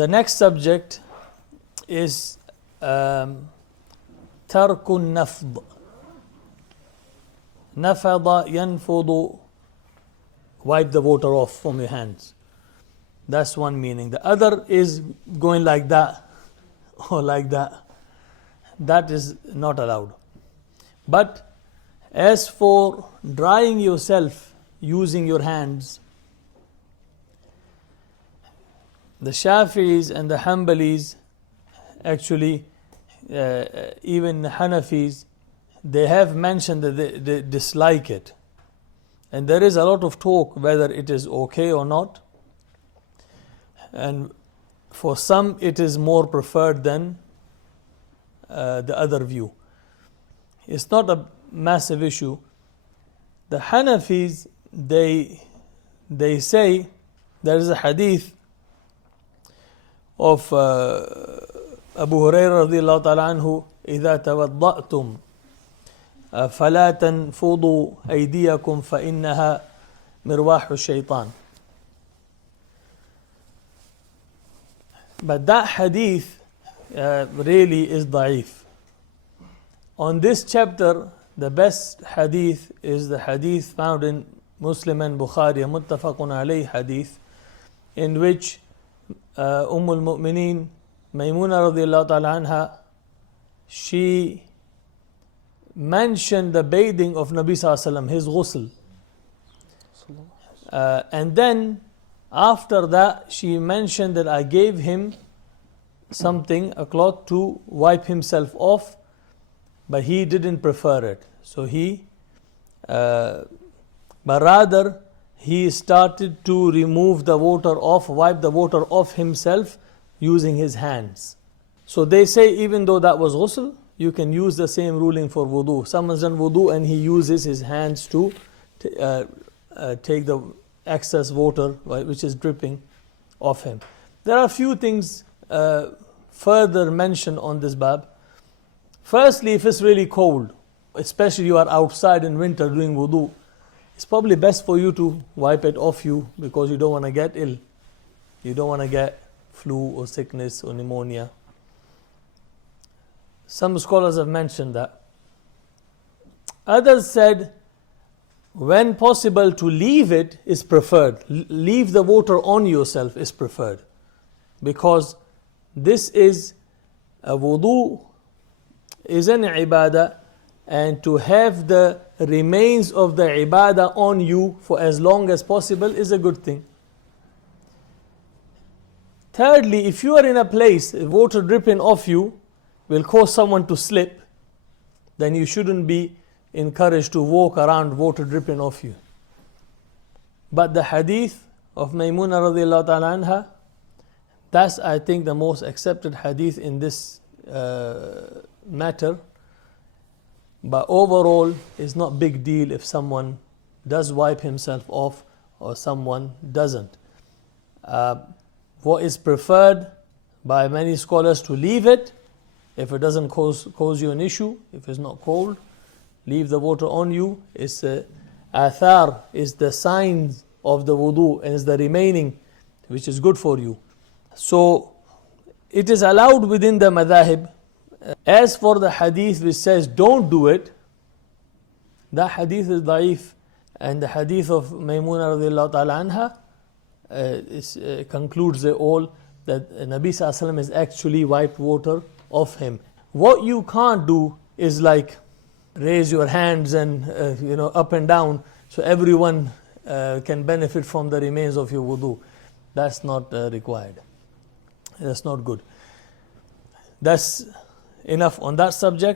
The next subject is ترك النفض. نفض ينفض, wipe the water off from your hands. That's one meaning. The other is going like that or like that. That is not allowed. But as for drying yourself using your hands, the Shafi'is and the Hanbalis, actually even Hanafis, they have mentioned that they dislike it. And there is a lot of talk whether it is okay or not. And for some it is more preferred than the other view. It's not a massive issue. The Hanafis, they say, there is a hadith of Abu Hurairah radiallahu ta'ala anhu, إِذَا تَوَضَّأْتُمْ فَلَا تَنْفُضُوا أَيْدِيَكُمْ فَإِنَّهَا مِرْوَاحُ الشَّيْطَانِ. But that hadith really is da'if. On this chapter, the best hadith is the hadith found in Muslim and Bukhari, muttafaqun alayh hadith, in which al-Mu'mineen Maymuna radiallahu ta'ala anha, she mentioned the bathing of Nabi sallallahu alaihi wasallam, his ghusl. And then after that she mentioned that I gave him something, a cloth to wipe himself off, but he didn't prefer it. So but rather he started to remove the water off, wipe the water off himself using his hands. So they say even though that was ghusl, you can use the same ruling for wudu. Someone's done wudu and he uses his hands to take the excess water which is dripping off him. There are a few things further mentioned on this bab. Firstly, if it's really cold, especially you are outside in winter doing wudu, it's probably best for you to wipe it off you, because you don't want to get ill. You don't want to get flu or sickness or pneumonia. Some scholars have mentioned that. Others said, when possible, to leave it is preferred. Leave the water on yourself is preferred, because this is a wudu, is an ibadah, and to have the remains of the ibadah on you for as long as possible is a good thing. Thirdly, if you are in a place water dripping off you will cause someone to slip, then you shouldn't be encouraged to walk around water dripping off you. But the hadith of Maymuna radiallahu ta'ala anha, that's I think the most accepted hadith in this matter. But overall, it's not big deal if someone does wipe himself off or someone doesn't. What is preferred by many scholars, to leave it if it doesn't cause you an issue. If it's not cold, leave the water on you. It's athar, is the signs of the wudu, and is the remaining which is good for you. So it is allowed within the madhahib. As for the hadith which says don't do it, that hadith is da'if, and the hadith of Maymuna radiallahu ta'ala anha concludes it all, that Nabi sallallahu alaihi wasallam is actually wiped water off him. What you can't do is like raise your hands and up and down so everyone can benefit from the remains of your wudu. That's not required. That's not good. That's enough on that subject.